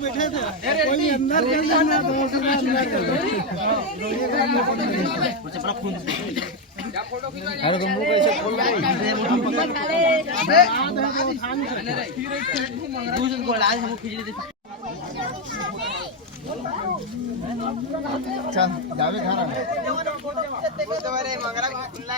बैठे थे कोई अंदर चल जाना तो दूसरा अंदर चल अरे तुम लोग ऐसे खोल रहे दूसरे को आज हम खिचड़ी दे चल जावे खाना मंगरा खुला